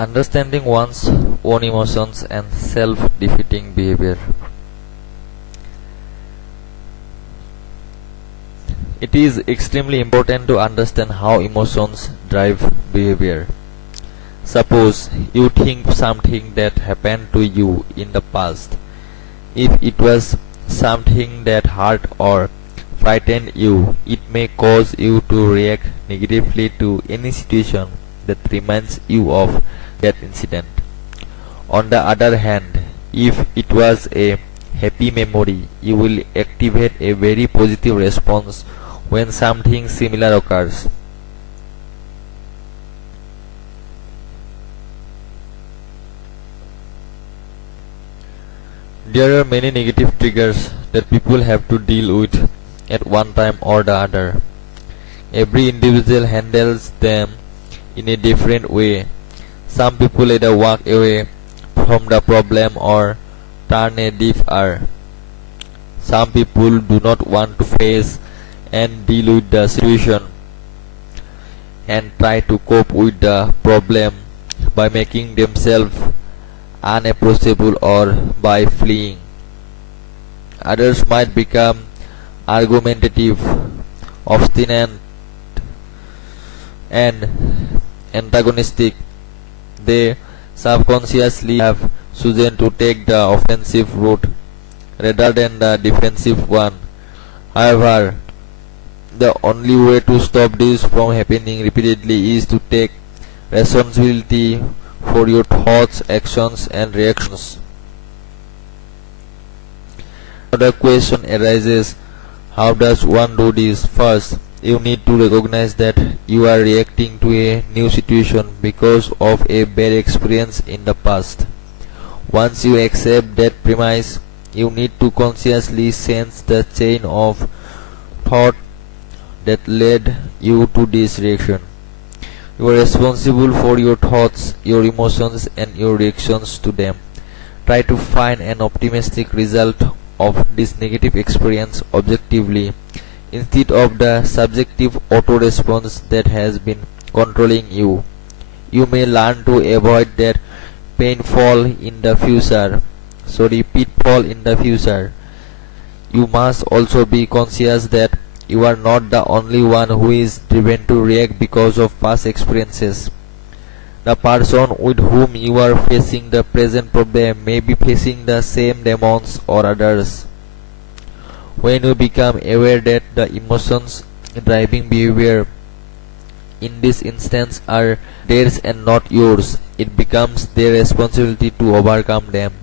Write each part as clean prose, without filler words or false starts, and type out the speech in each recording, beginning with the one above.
Understanding one's own emotions and self-defeating behavior. It is extremely important to understand how emotions drive behavior. Suppose you think something that happened to you in the past. If it was something that hurt or frightened you, it may cause you to react negatively to any situation that reminds you of that incident. On the other hand, if it was a happy memory, you will activate a very positive response when something similar occurs. There are many negative triggers that people have to deal with at one time or the other. Every individual handles them in a different way. Some people either walk away from the problem or turn a deaf ear. Some people do not want to face and deal with the situation and try to cope with the problem by making themselves unapproachable or by fleeing. Others might become argumentative, obstinate, and antagonistic. They subconsciously have chosen to take the offensive route rather than the defensive one. However, the only way to stop this from happening repeatedly is to take responsibility for your thoughts, actions, and reactions. Another question arises: how does one do this? First, you need to recognize that you are reacting to a new situation because of a bad experience in the past. Once you accept that premise, you need to consciously sense the chain of thought that led you to this reaction. You are responsible for your thoughts, your emotions, and your reactions to them. Try to find an optimistic result of this negative experience objectively, instead of the subjective auto-response that has been controlling you. You may learn to avoid that pitfall in the future. You must also be conscious that you are not the only one who is driven to react because of past experiences. The person with whom you are facing the present problem may be facing the same demons or others. When you become aware that the emotions driving behavior in this instance are theirs and not yours, it becomes their responsibility to overcome them.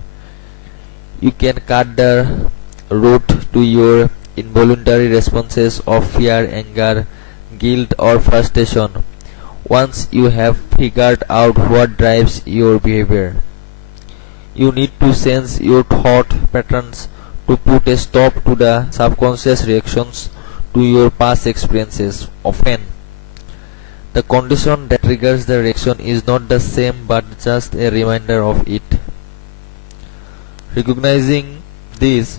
You can cut the route to your involuntary responses of fear, anger, guilt, or frustration once you have figured out what drives your behavior. You need to sense your thought patterns to put a stop to the subconscious reactions to your past experiences. Often, the condition that triggers the reaction is not the same but just a reminder of it. Recognizing this,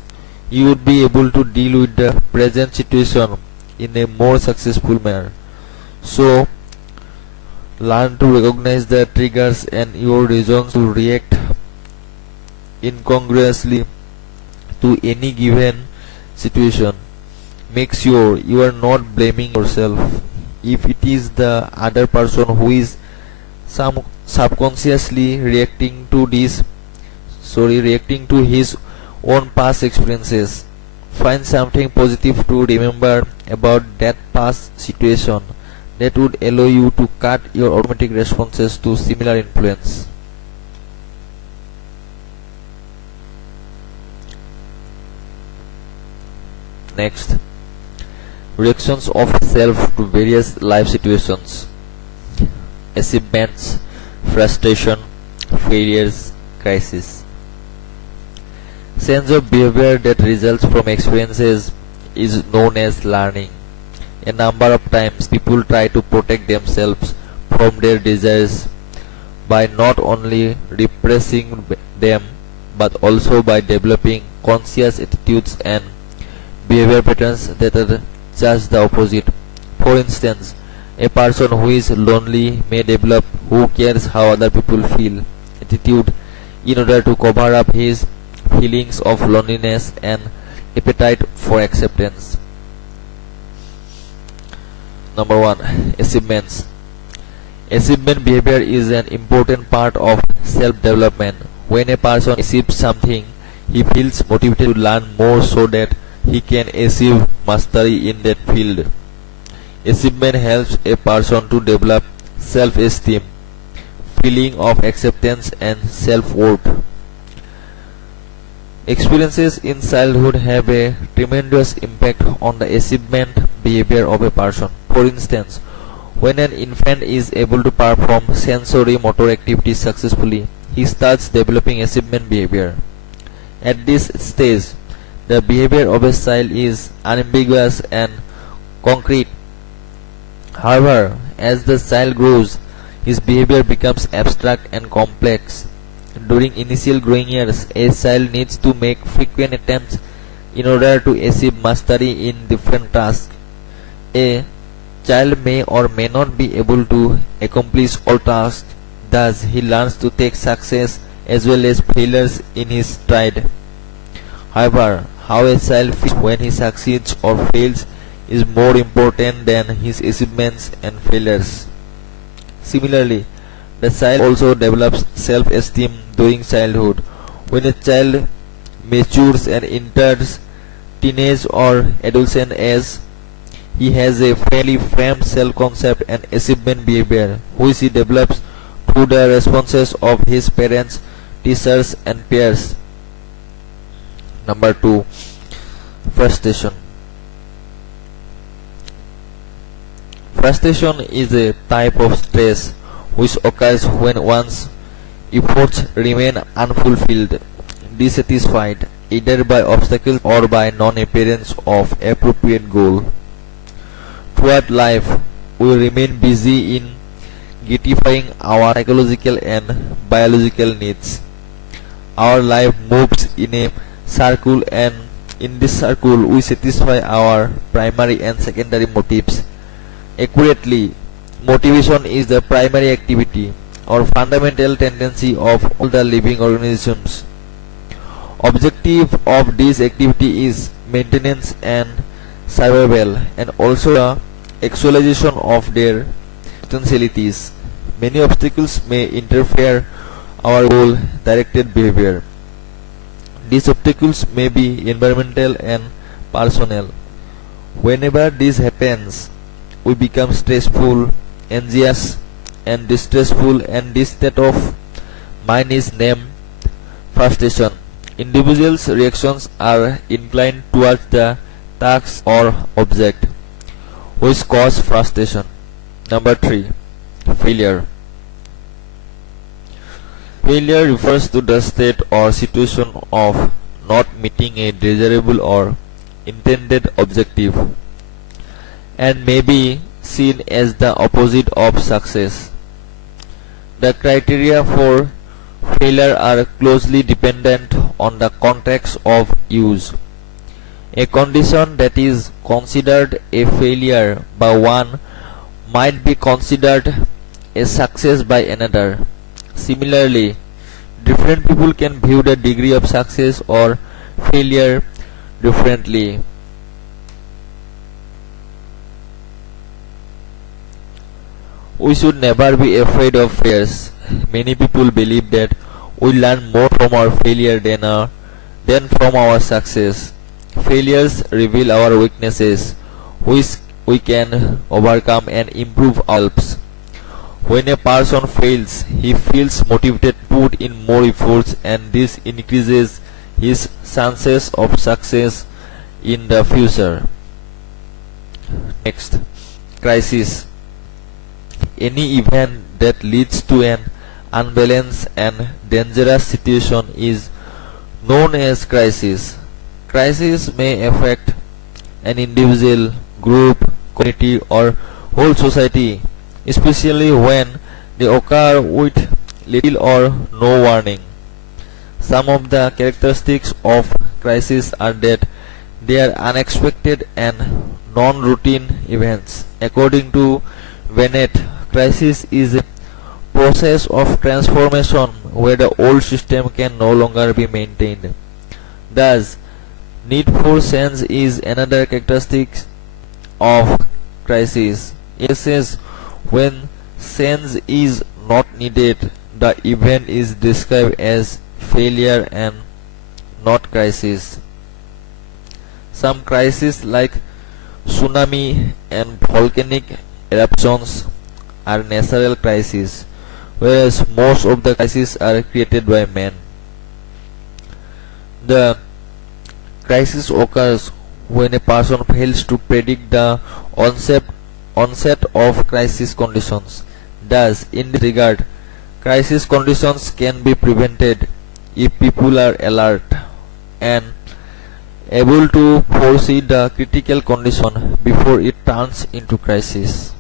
you would be able to deal with the present situation in a more successful manner. So, learn to recognize the triggers and your reasons to react incongruously to any given situation. Make sure you are not blaming yourself if it is the other person who is subconsciously reacting to his own past experiences. Find something positive to remember about that past situation that would allow you to cut your automatic responses to similar influence. Next, reactions of self to various life situations: achievements, frustration, failures, crisis. Sense of behavior that results from experiences is known as learning. A number of times people try to protect themselves from their desires by not only repressing them but also by developing conscious attitudes and behavior patterns that are just the opposite. For instance, A person who is lonely may develop "who cares how other people feel" attitude in order to cover up his feelings of loneliness and appetite for acceptance. Number 1. Achievements. Achievement behavior is an important part of self-development. When a person achieves something, he feels motivated to learn more so that he can achieve mastery in that field. Achievement helps a person to develop self-esteem, feeling of acceptance and self-worth. Experiences in childhood have a tremendous impact on the achievement behavior of a person. For instance, when an infant is able to perform sensory motor activities successfully, he starts developing achievement behavior. At this stage, the behavior of a child is unambiguous and concrete. However, as the child grows, his behavior becomes abstract and complex. During initial growing years, a child needs to make frequent attempts in order to achieve mastery in different tasks. A child may or may not be able to accomplish all tasks, thus he learns to take success as well as failures in his stride. However, how a child feels when he succeeds or fails is more important than his achievements and failures. Similarly, the child also develops self-esteem during childhood. When a child matures and enters teenage or adolescent age, he has a fairly framed self-concept and achievement behavior, which he develops through the responses of his parents, teachers, and peers. Number 2. Frustration. Frustration is a type of stress which occurs when one's efforts remain unfulfilled, dissatisfied, either by obstacles or by non-appearance of appropriate goal. Throughout life, we remain busy in gratifying our psychological and biological needs. Our life moves in a circle, and in this circle we satisfy our primary and secondary motives. Accurately, motivation is the primary activity or fundamental tendency of all the living organisms. Objective of this activity is maintenance and survival, and also the actualization of their potentialities. Many obstacles may interfere our goal-directed behavior. These obstacles may be environmental and personal. Whenever this happens, we become stressful, anxious, and distressful, and this state of mind is named frustration. Individuals' reactions are inclined towards the task or object which cause frustration. Number 3. Failure. Failure refers to the state or situation of not meeting a desirable or intended objective, and may be seen as the opposite of success. The criteria for failure are closely dependent on the context of use. A condition that is considered a failure by one might be considered a success by another. Similarly, different people can view the degree of success or failure differently. We should never be afraid of failures. Many people believe that we learn more from our failure than from our success. Failures reveal our weaknesses, which we can overcome and improve ourselves. When a person fails, he feels motivated to put in more efforts, and this increases his chances of success in the future. Next, crisis. Any event that leads to an unbalanced and dangerous situation is known as crisis. Crisis may affect an individual, group, community, or whole society, especially when they occur with little or no warning. Some of the characteristics of crisis are that they are unexpected and non-routine events. According to Bennett, crisis is a process of transformation where the old system can no longer be maintained. Thus, need for change is another characteristic of crisis. It says when change is not needed, the event is described as failure and not crisis. Some crises like tsunami and volcanic eruptions are natural crises, whereas most of the crises are created by man. The crisis occurs when a person fails to predict the onset of crisis conditions. Thus, in this regard, crisis conditions can be prevented if people are alert and able to foresee the critical condition before it turns into crisis.